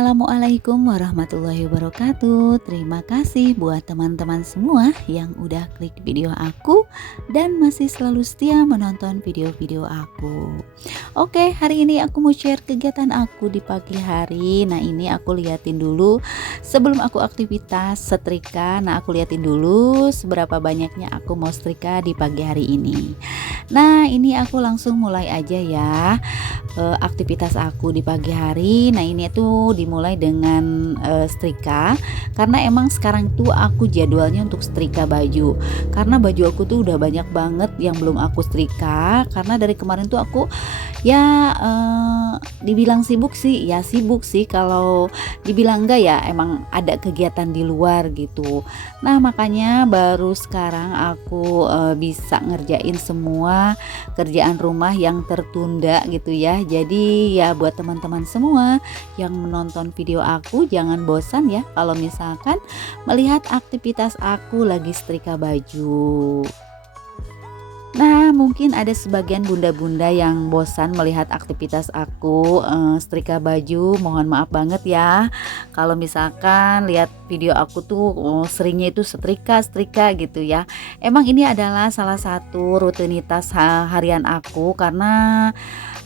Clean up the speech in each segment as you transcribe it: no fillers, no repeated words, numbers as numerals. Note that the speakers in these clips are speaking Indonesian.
Assalamualaikum warahmatullahi wabarakatuh. Terima kasih buat teman-teman semua yang udah klik video aku dan masih selalu setia menonton video-video aku. Oke, hari ini aku mau share kegiatan aku di pagi hari. Nah, ini aku liatin dulu sebelum aku aktivitas setrika. Nah, aku liatin dulu seberapa banyaknya aku mau setrika di pagi hari ini. Nah, ini aku langsung mulai aja ya aktivitas aku di pagi hari. Nah, ini tuh dimulai dengan setrika, karena emang sekarang tuh aku jadwalnya untuk setrika baju, karena baju aku tuh udah banyak banget yang belum aku setrika. Karena dari kemarin tuh aku ya dibilang sibuk sih, ya sibuk sih. Kalau dibilang enggak ya emang ada kegiatan di luar gitu. Nah, makanya baru sekarang aku bisa ngerjain semua kerjaan rumah yang tertunda gitu ya. Jadi ya buat teman-teman semua yang menonton video aku, jangan bosan ya kalau misalkan melihat aktivitas aku lagi setrika baju. Nah, mungkin ada sebagian bunda-bunda yang bosan melihat aktivitas aku setrika baju. Mohon maaf banget ya kalau misalkan lihat video aku tuh seringnya itu setrika gitu ya. Emang ini adalah salah satu rutinitas harian aku, karena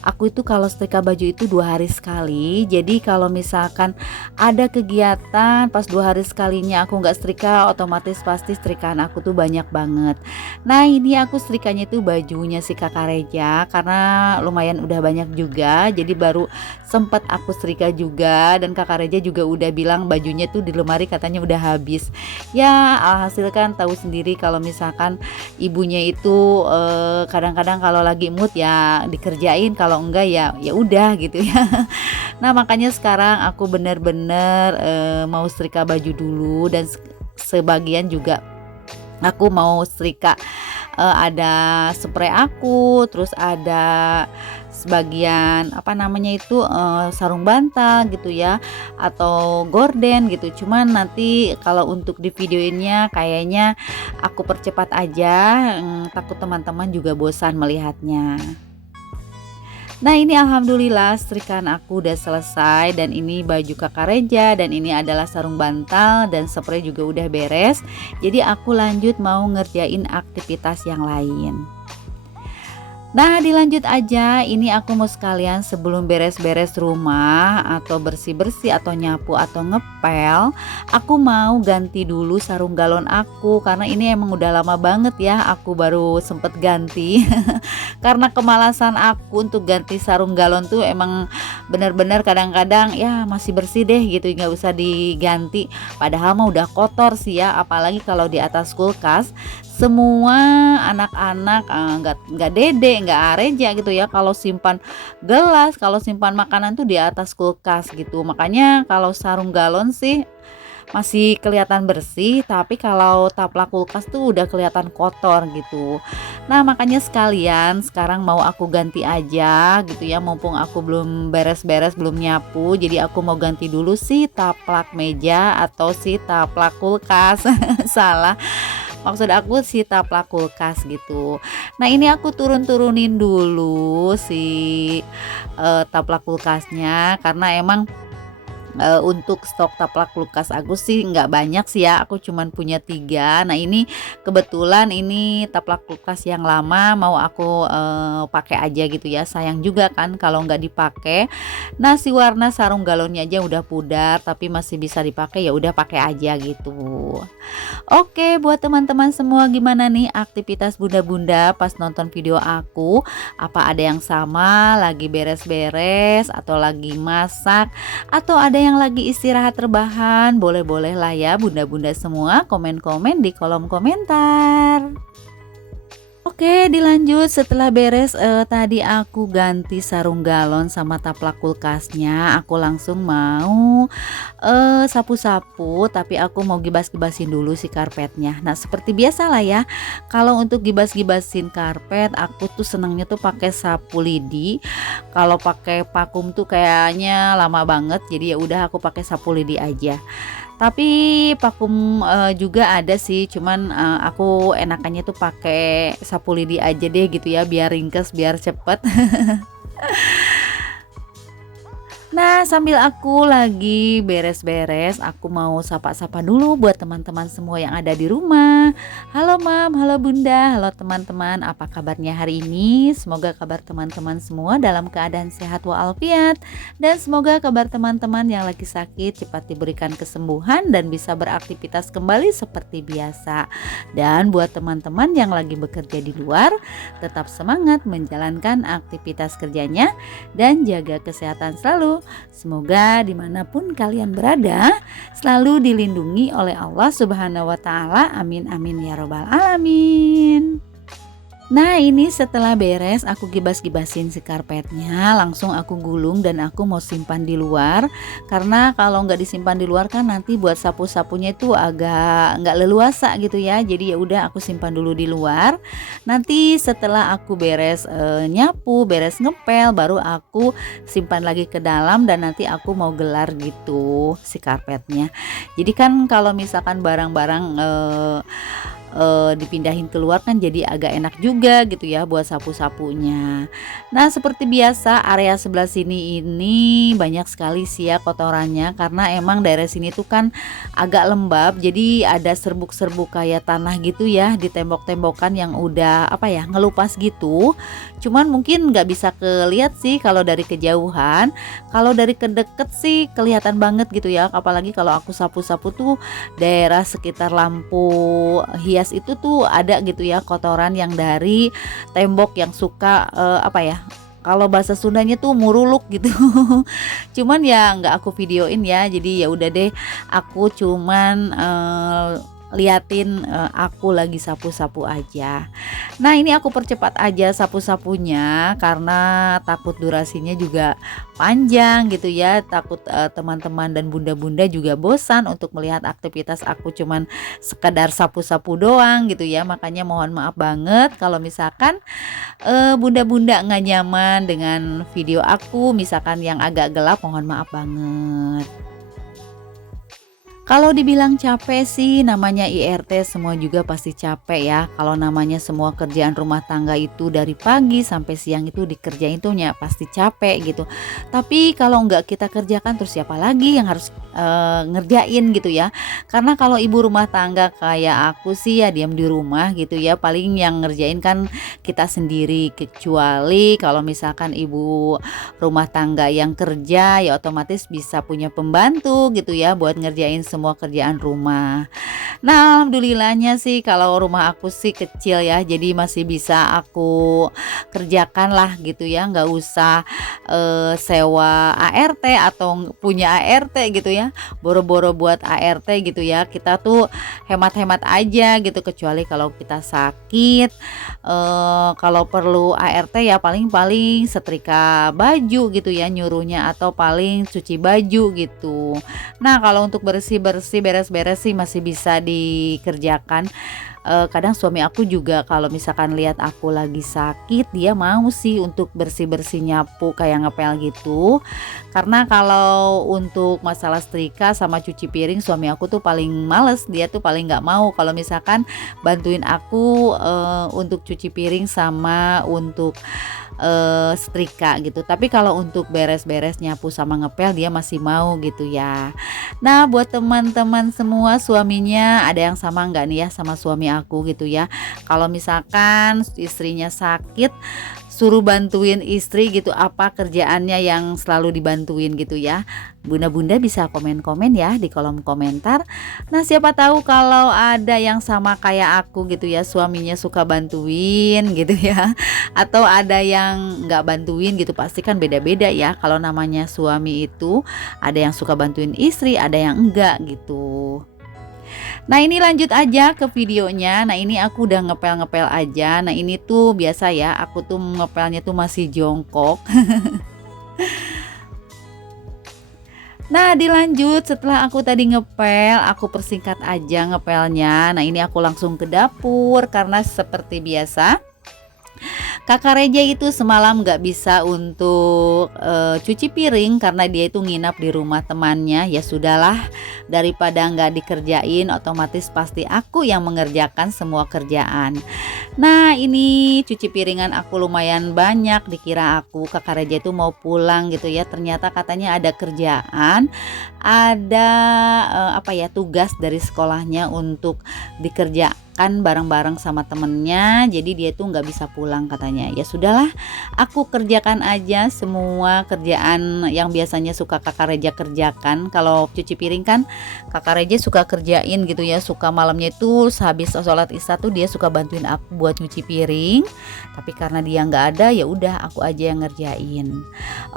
aku itu kalau setrika baju itu 2 hari sekali. Jadi kalau misalkan ada kegiatan pas 2 hari sekalinya aku nggak setrika, otomatis pasti setrikaan aku tuh banyak banget. Nah, ini aku setrikanya itu bajunya si Kakak Reja, karena lumayan udah banyak juga. Jadi baru sempat aku setrika juga, dan Kakak Reja juga udah bilang bajunya tuh di lemari katanya udah habis. Ya alhasil kan tahu sendiri kalau misalkan ibunya itu kadang-kadang kalau lagi mood ya dikerjain, kalau enggak ya udah gitu ya. Nah, makanya sekarang aku bener-bener mau setrika baju dulu, dan sebagian juga aku mau setrika ada spray aku, terus ada sebagian apa namanya itu sarung bantal gitu ya, atau gorden gitu. Cuman nanti kalau untuk di videoinnya kayaknya aku percepat aja, takut teman-teman juga bosan melihatnya. Nah, ini alhamdulillah setrikaan aku udah selesai, dan ini baju Kakak Reja, dan ini adalah sarung bantal, dan spray juga udah beres. Jadi aku lanjut mau ngerjain aktivitas yang lain. Nah, dilanjut aja. Ini aku mau sekalian sebelum beres-beres rumah atau bersih-bersih atau nyapu atau ngepel, aku mau ganti dulu sarung galon aku, karena ini emang udah lama banget ya aku baru sempet ganti. Karena kemalasan aku untuk ganti sarung galon tuh emang bener-bener kadang-kadang ya masih bersih deh gitu, nggak usah diganti. Padahal mah udah kotor sih ya, apalagi kalau di atas kulkas. Semua anak-anak nggak dede, nggak areja gitu ya, kalau simpan gelas, kalau simpan makanan tuh di atas kulkas gitu. Makanya kalau sarung galon sih masih kelihatan bersih, tapi kalau taplak kulkas tuh udah kelihatan kotor gitu. Nah, makanya sekalian sekarang mau aku ganti aja gitu ya, mumpung aku belum beres-beres, belum nyapu. Jadi aku mau ganti dulu si taplak meja atau si taplak kulkas. Salah, maksud aku si taplak kulkas gitu. Nah, ini aku turunin dulu si taplak kulkasnya, karena emang untuk stok taplak kulkas aku sih nggak banyak sih ya, aku cuman punya 3. Nah, ini kebetulan ini taplak kulkas yang lama, mau aku pakai aja gitu ya, sayang juga kan kalau nggak dipakai. Nah, si warna sarung galonnya aja udah pudar tapi masih bisa dipakai, ya udah pakai aja gitu. Oke, buat teman-teman semua, gimana nih aktivitas bunda-bunda pas nonton video aku? Apa ada yang sama, lagi beres-beres atau lagi masak, atau ada yang lagi istirahat rebahan? Boleh-boleh lah ya bunda-bunda semua komen-komen di kolom komentar. Oke, dilanjut setelah beres tadi aku ganti sarung galon sama taplak kulkasnya, aku langsung mau sapu-sapu, tapi aku mau gibas-gibasin dulu si karpetnya. Nah, seperti biasa lah ya, kalau untuk gibas-gibasin karpet aku tuh senangnya tuh pakai sapu lidi. Kalau pakai vakum tuh kayaknya lama banget, jadi ya udah aku pakai sapu lidi aja. Tapi vakum juga ada sih, cuman aku enakannya tuh pakai sapu lidi aja deh gitu ya, biar ringkes, biar cepet. Nah, Nah, sambil aku lagi beres-beres, aku mau sapa-sapa dulu buat teman-teman semua yang ada di rumah. Halo Mam, halo Bunda, halo teman-teman, apa kabarnya hari ini? Semoga kabar teman-teman semua dalam keadaan sehat walafiat. Dan semoga kabar teman-teman yang lagi sakit cepat diberikan kesembuhan dan bisa beraktivitas kembali seperti biasa. Dan buat teman-teman yang lagi bekerja di luar, tetap semangat menjalankan aktivitas kerjanya dan jaga kesehatan selalu. Semoga dimanapun kalian berada selalu dilindungi oleh Allah Subhanahu wa Ta'ala. Amin amin ya robbal alamin. Nah, ini setelah beres aku gibas-gibasin si karpetnya, langsung aku gulung dan aku mau simpan di luar. Karena kalau nggak disimpan di luar kan nanti buat sapu-sapunya itu agak nggak leluasa gitu ya. Jadi ya udah aku simpan dulu di luar. Nanti setelah aku beres nyapu, beres ngepel, baru aku simpan lagi ke dalam dan nanti aku mau gelar gitu si karpetnya. Jadi kan kalau misalkan barang-barang dipindahin keluar kan jadi agak enak juga gitu ya buat sapu-sapunya. Nah, seperti biasa area sebelah sini ini banyak sekali sih ya kotorannya, karena emang daerah sini tuh kan agak lembab, jadi ada serbuk-serbuk kayak tanah gitu ya di tembok-tembokan yang udah ngelupas gitu. Cuman mungkin nggak bisa kelihat sih kalau dari kejauhan. Kalau dari kedeket sih kelihatan banget gitu ya, apalagi kalau aku sapu-sapu tuh daerah sekitar lampu hias itu tuh ada gitu ya kotoran yang dari tembok yang suka kalau bahasa Sundanya tuh muruluk gitu. Cuman ya nggak aku videoin ya, jadi ya udah deh aku cuman liatin aku lagi sapu-sapu aja. Nah, ini aku percepat aja sapu-sapunya karena takut durasinya juga panjang gitu ya. Takut teman-teman dan bunda-bunda juga bosan untuk melihat aktivitas aku cuman sekedar sapu-sapu doang gitu ya. Makanya mohon maaf banget kalau misalkan bunda-bunda nggak nyaman dengan video aku, misalkan yang agak gelap, mohon maaf banget. Kalau dibilang capek sih, namanya IRT semua juga pasti capek ya. Kalau namanya semua kerjaan rumah tangga itu dari pagi sampai siang itu dikerjain tuh ya pasti capek gitu. Tapi kalau nggak kita kerjakan terus siapa lagi yang harus ngerjain gitu ya. Karena kalau ibu rumah tangga kayak aku sih ya diam di rumah gitu ya. Paling yang ngerjain kan kita sendiri, kecuali kalau misalkan ibu rumah tangga yang kerja ya otomatis bisa punya pembantu gitu ya buat ngerjain semua kerjaan rumah. Nah, alhamdulillahnya sih kalau rumah aku sih kecil ya, jadi masih bisa aku kerjakan lah gitu ya, nggak usah sewa ART atau punya ART gitu ya, boro-boro buat ART gitu ya. Kita tuh hemat-hemat aja gitu, kecuali kalau kita sakit, kalau perlu ART ya paling setrika baju gitu ya nyuruhnya, atau paling cuci baju gitu. Nah, kalau untuk bersih-bersih, beres-beres sih masih bisa dikerjakan. Kadang suami aku juga kalau misalkan lihat aku lagi sakit, dia mau sih untuk bersih-bersih, nyapu kayak ngepel gitu. Karena kalau untuk masalah setrika sama cuci piring, suami aku tuh paling males, dia tuh paling nggak mau kalau misalkan bantuin aku untuk cuci piring sama untuk setrika gitu. Tapi kalau untuk beres-beres, nyapu sama ngepel, dia masih mau gitu ya. Nah, buat teman-teman semua suaminya ada yang sama nggak nih ya sama suami aku gitu ya. Kalau misalkan istrinya sakit, suruh bantuin istri gitu, apa kerjaannya yang selalu dibantuin gitu ya. Bunda-bunda bisa komen-komen ya di kolom komentar. Nah, siapa tahu kalau ada yang sama kayak aku gitu ya, suaminya suka bantuin gitu ya, atau ada yang nggak bantuin gitu. Pasti kan beda-beda ya. Kalau namanya suami itu ada yang suka bantuin istri, ada yang enggak gitu. Nah, ini lanjut aja ke videonya. Nah, ini aku udah ngepel-ngepel aja. Nah, ini tuh biasa ya, aku tuh ngepelnya tuh masih jongkok. Nah, dilanjut setelah aku tadi ngepel, aku persingkat aja ngepelnya. Nah, ini aku langsung ke dapur karena seperti biasa Kakak Reja itu semalam nggak bisa untuk cuci piring karena dia itu nginap di rumah temannya. Ya sudahlah, daripada nggak dikerjain, otomatis pasti aku yang mengerjakan semua kerjaan. Nah, ini cuci piringan aku lumayan banyak. Dikira aku Kakak Reja itu mau pulang gitu ya. Ternyata katanya ada kerjaan, ada tugas dari sekolahnya untuk dikerjakan bareng-bareng sama temennya. Jadi dia tuh nggak bisa pulang katanya. Ya sudahlah, aku kerjakan aja semua kerjaan yang biasanya suka Kakak Reja kerjakan. Kalau cuci piring kan Kakak Reja suka kerjain gitu ya, suka malamnya itu sehabis sholat isya tuh dia suka bantuin aku buat nyuci piring. Tapi karena dia nggak ada, ya udah aku aja yang ngerjain.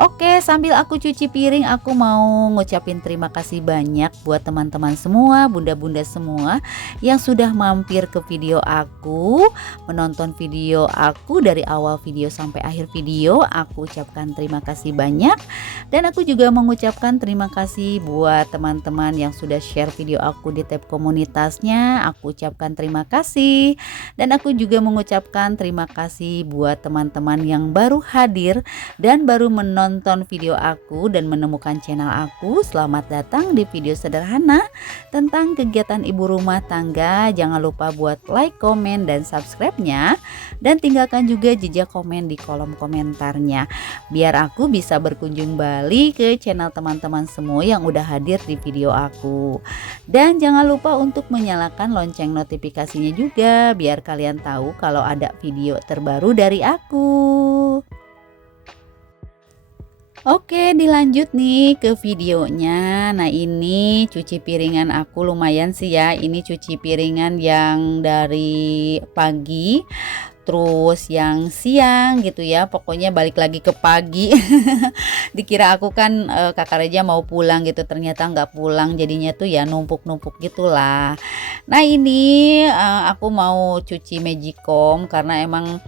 Oke, sambil aku cuci piring, aku mau ngucapin terima kasih banyak buat teman-teman semua, bunda-bunda semua yang sudah mampir ke video aku, menonton video aku dari awal video sampai akhir video. Aku ucapkan terima kasih banyak, dan aku juga mengucapkan terima kasih buat teman-teman yang sudah share video aku di tab komunitasnya. Aku ucapkan terima kasih, dan aku juga mengucapkan terima kasih buat teman-teman yang baru hadir dan baru menonton video aku dan menemukan channel aku. Selamat datang di video sederhana tentang kegiatan ibu rumah tangga. Jangan lupa buat like, komen, dan subscribe-nya, dan tinggalkan juga jejak komen di kolom komentarnya biar aku bisa berkunjung balik ke channel teman-teman semua yang udah hadir di video aku. Dan jangan lupa untuk menyalakan lonceng notifikasinya juga biar kalian tahu kalau ada video terbaru dari aku. Oke, dilanjut nih ke videonya. Nah, ini cuci piringan aku lumayan sih ya. Ini cuci piringan yang dari pagi, terus yang siang gitu ya. Pokoknya balik lagi ke pagi. Dikira aku kan Kakak Reja mau pulang gitu, ternyata nggak pulang. Jadinya tuh ya numpuk-numpuk gitulah. Nah, ini aku mau cuci magicom karena emang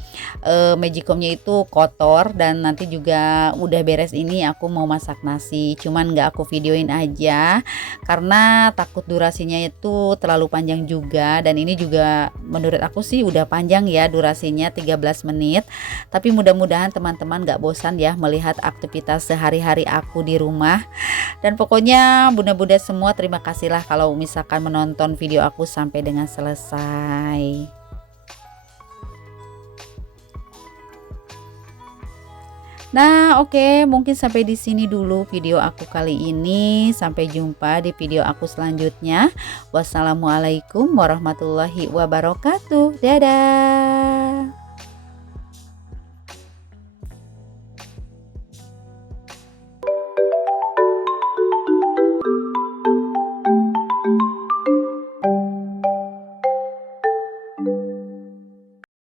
magicomnya itu kotor, dan nanti juga udah beres ini aku mau masak nasi. Cuman nggak aku videoin aja karena takut durasinya itu terlalu panjang juga, dan ini juga menurut aku sih udah panjang ya durasinya 13 menit. Tapi mudah-mudahan teman-teman gak bosan ya melihat aktivitas sehari-hari aku di rumah. Dan pokoknya bunda-bunda semua, terima kasihlah kalau misalkan menonton video aku sampai dengan selesai. Nah, oke, mungkin sampai di sini dulu video aku kali ini. Sampai jumpa di video aku selanjutnya. Wassalamualaikum warahmatullahi wabarakatuh. Dadah.